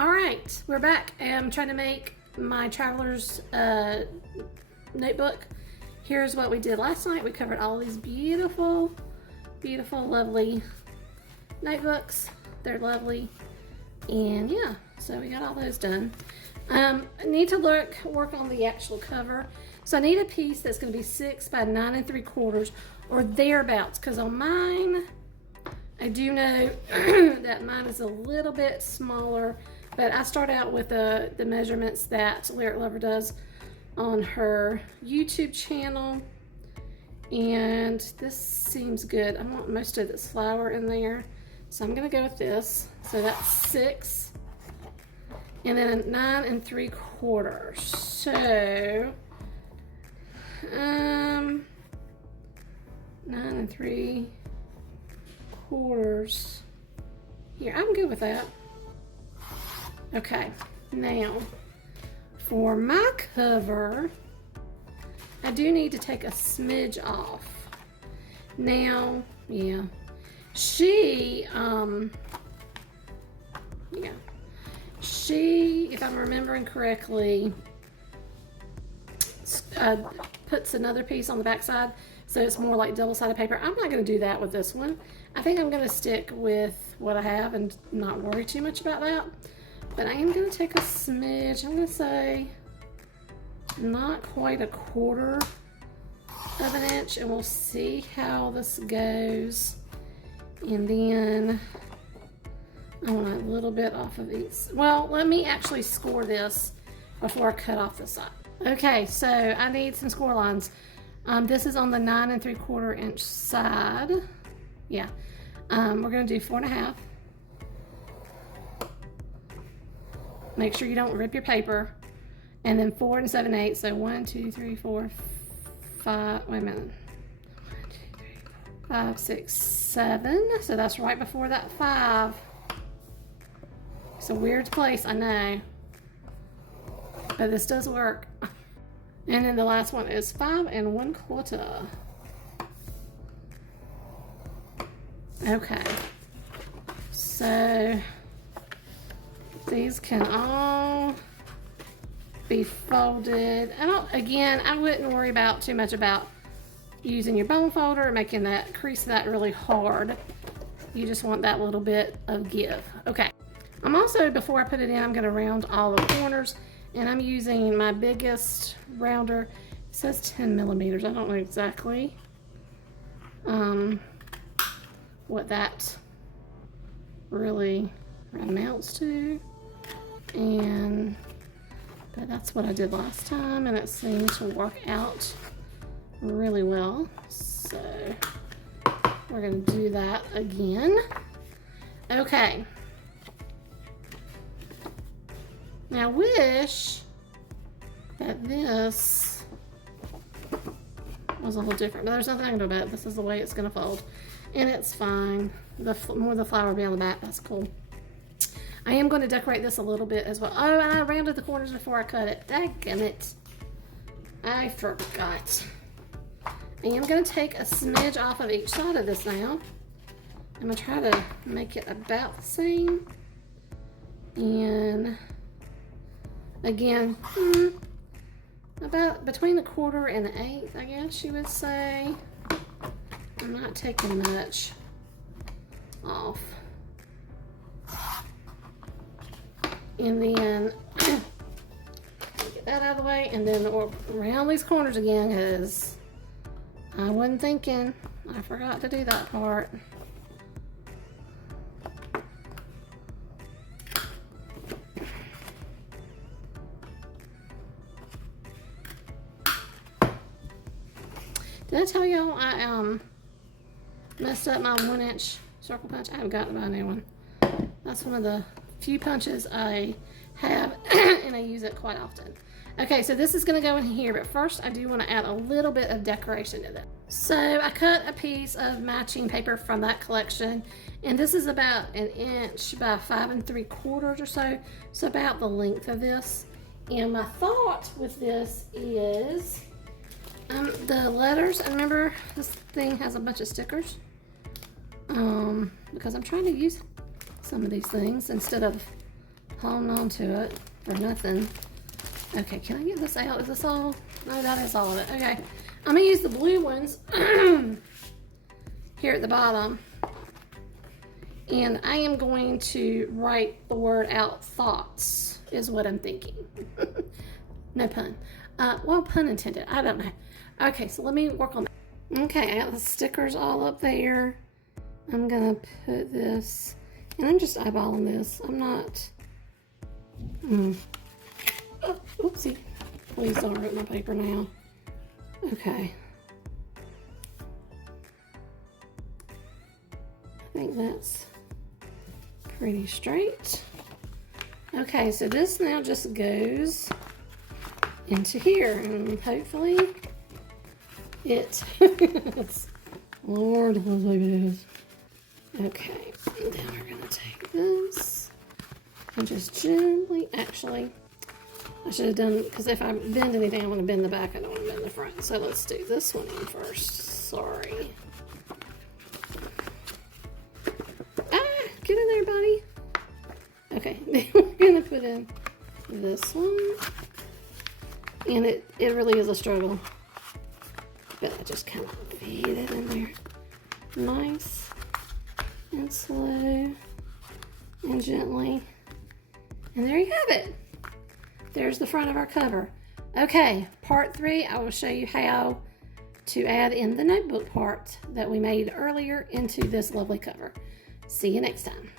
All right, we're back. I'm trying to make my traveler's notebook. Here's what we did last night. We covered all these beautiful, beautiful, lovely notebooks. They're lovely. And yeah, so we got all those done. I need to work on the actual cover. So I need a piece that's going to be 6 by 9 3/4 or thereabouts, because on mine, I do know that mine is a little bit smaller, but I start out with the measurements that Lyric Lover does on her YouTube channel, and this seems good. I want most of this flower in there, so I'm gonna go with this. So that's 6, and then 9 3/4. So 9 3/4. Here, I'm good with that. Okay, now for my cover, I do need to take a smidge off. Now, yeah, she, if I'm remembering correctly, puts another piece on the back side, so it's more like double-sided paper. I'm not going to do that with this one. I think I'm going to stick with what I have and not worry too much about that. But I am going to take a smidge. I'm going to say not quite 1/4 of an inch, and we'll see how this goes. And then I want a little bit off of these. Well, let me actually score this before I cut off the side. Okay, so I need some score lines. This is on the 9 3/4 inch side. Yeah, we're going to do 4.5. Make sure you don't rip your paper. And then 4 7/8. So 1 2 3 4 5. Wait a minute. 1 2 3 4 5 6 7. So that's right before that 5. It's a weird place, I know, but this does work. And then the last one is 5 1/4. Okay, so these can all be folded. I wouldn't worry about too much about using your bone folder and making that crease that really hard. You just want that little bit of give. Okay, I'm also, before I put it in, I'm going to round all the corners, and I'm using my biggest rounder. It says 10 millimeters. I don't know exactly what that really amounts to, but that's what I did last time, and it seemed to work out really well. So we're going to do that again. Okay. Now, I wish that this was a little different, but there's nothing I can do about it. This is the way it's going to fold, and it's fine. The more the flower be on the back, that's cool. I am going to decorate this a little bit as well. Oh, and I rounded the corners before I cut it. Daggone, I forgot. I am going to take a smidge off of each side of this now. I'm going to try to make it about the same. And again, about between 1/4 and 1/8, I guess you would say. I'm not taking much off. And then get that out of the way, and then around these corners again, because I wasn't thinking. I forgot to do that part. Did I tell y'all I messed up my 1-inch circle punch? I haven't got to buy a new one. That's one of the few punches I have, and I use it quite often. Okay, so this is going to go in here, but first I do want to add a little bit of decoration to this. So I cut a piece of matching paper from that collection, and this is about 1 inch by 5 3/4 or so. So about the length of this. And my thought with this is the letters. And remember, this thing has a bunch of stickers. Because I'm trying to use some of these things instead of holding on to it for nothing. Okay, can I get this out? Is this all? No, that is all of it. Okay, I'm gonna use the blue ones here at the bottom. And I am going to write the word out, thoughts, is what I'm thinking. No pun. Well, pun intended. I don't know. Okay, so let me work on that. Okay, I got the stickers all up there. I'm going to put this, and I'm just eyeballing this. I'm not... Oh, oopsie. Please don't rip my paper now. Okay. I think that's pretty straight. Okay, so this now just goes into here, and hopefully it's Lord, let's look at this. Okay, and then we're gonna take this and just gently, actually, I should have done, because if I bend anything, I want to bend the back, I don't want to bend the front. So let's do this one in first. Sorry. Get in there, buddy. Okay, then we're gonna put in this one. And it really is a struggle. But I just kind of feed it in there. Nice and slow and gently. And there you have it. There's the front of our cover. Okay, part 3, I will show you how to add in the notebook part that we made earlier into this lovely cover. See you next time.